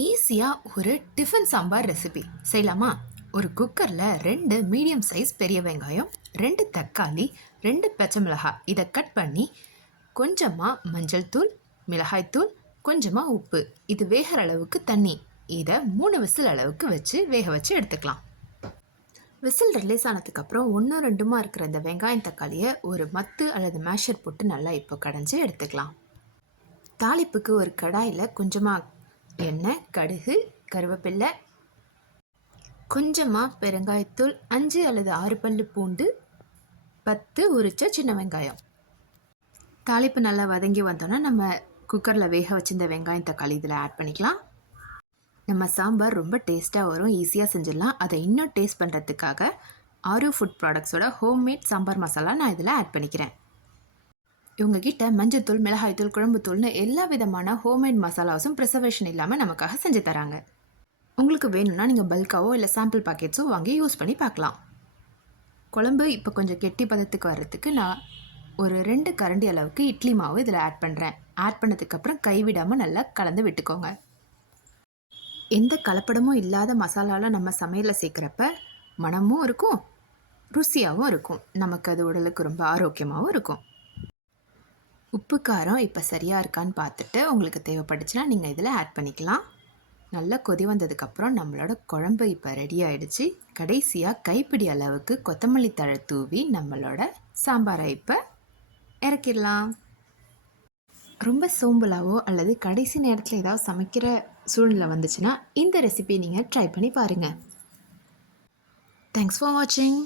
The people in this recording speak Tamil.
ஈஸியாக ஒரு டிஃபன் சாம்பார் ரெசிபி செய்யலாமா? ஒரு குக்கரில் 2 மீடியம் சைஸ் பெரிய வெங்காயம், 2 தக்காளி, 2 பச்சை மிளகாய் இதை கட் பண்ணி கொஞ்சமாக மஞ்சள் தூள், மிளகாய்த்தூள், கொஞ்சமாக உப்பு, இது வேகிற அளவுக்கு தண்ணி, இதை 3 விசில் அளவுக்கு வச்சு வேக வச்சு எடுத்துக்கலாம். விசில் ரிலீஸ் ஆனதுக்கப்புறம் 1 2மா இருக்கிற இந்த வெங்காயம் தக்காளியை ஒரு மத்து அல்லது மேஷர் போட்டு நல்லா இப்போ கடைஞ்சி எடுத்துக்கலாம். தாளிப்புக்கு ஒரு கடாயில் கொஞ்சமாக எண்ணெய், கடுகு, கருவேப்பிலை, கொஞ்சமாக பெருங்காயத்தூள், 5 அல்லது 6 பல்லு பூண்டு, 10 உரிச்ச சின்ன வெங்காயம். தாளிப்பு நல்லா வதங்கி வந்தோன்னா நம்ம குக்கரில் வேக வச்சிருந்த வெங்காயம் தக்காளி இதில் ஆட் பண்ணிக்கலாம். நம்ம சாம்பார் ரொம்ப டேஸ்ட்டாக வரும், ஈஸியாக செஞ்சிடலாம். அதை இன்னும் டேஸ்ட் பண்ணுறதுக்காக ஆரோ ஃபுட் ப்ராடக்ட்ஸோட ஹோம்மேட் சாம்பார் மசாலா நான் இதில் ஆட் பண்ணிக்கிறேன். இவங்ககிட்ட மஞ்சத்தூள், மிளகாய்த்தூள், குழம்புத்தூள்னு எல்லா விதமான ஹோம்மேட் மசாலாஸும் ப்ரிசர்வேஷன் இல்லாமல் நமக்காக செஞ்சு தராங்க. உங்களுக்கு வேணும்னா நீங்கள் பல்காவோ இல்லை சாம்பிள் பாக்கெட்ஸோ வாங்கி யூஸ் பண்ணி பார்க்கலாம். குழம்பு இப்போ கொஞ்சம் கெட்டி பதத்துக்கு வர்றதுக்கு நான் ஒரு 2 கரண்டி அளவுக்கு இட்லி மாவு இதில் ஆட் பண்ணுறேன். ஆட் பண்ணதுக்கப்புறம் கைவிடாமல் நல்லா கலந்து விட்டுக்கோங்க. எந்த கலப்படமும் இல்லாத மசாலாவில் நம்ம சமையலில் சேர்க்குறப்ப மணமும் இருக்கும், ருசியாகவும் இருக்கும். நமக்கு அது உடலுக்கு ரொம்ப ஆரோக்கியமாகவும் இருக்கும். உப்பு காரம் இப்போ சரியாக இருக்கான்னு பார்த்துட்டு உங்களுக்கு தேவைப்பட்டுச்சுன்னா நீங்கள் இதில் ஆட் பண்ணிக்கலாம். நல்லா கொதி வந்ததுக்கப்புறம் நம்மளோட குழம்பு இப்போ ரெடி ஆகிடுச்சு. கடைசியாக கைப்பிடி அளவுக்கு கொத்தமல்லி தழை தூவி நம்மளோட சாம்பாரை இப்போ இறக்கிடலாம். ரொம்ப சோம்பலாவோ அல்லது கடைசி நேரத்தில் ஏதாவது சமைக்கிற சூழ்நிலை வந்துச்சுன்னா இந்த ரெசிபி நீங்கள் ட்ரை பண்ணி பாருங்கள். தேங்க்ஸ் ஃபார் வாட்சிங்.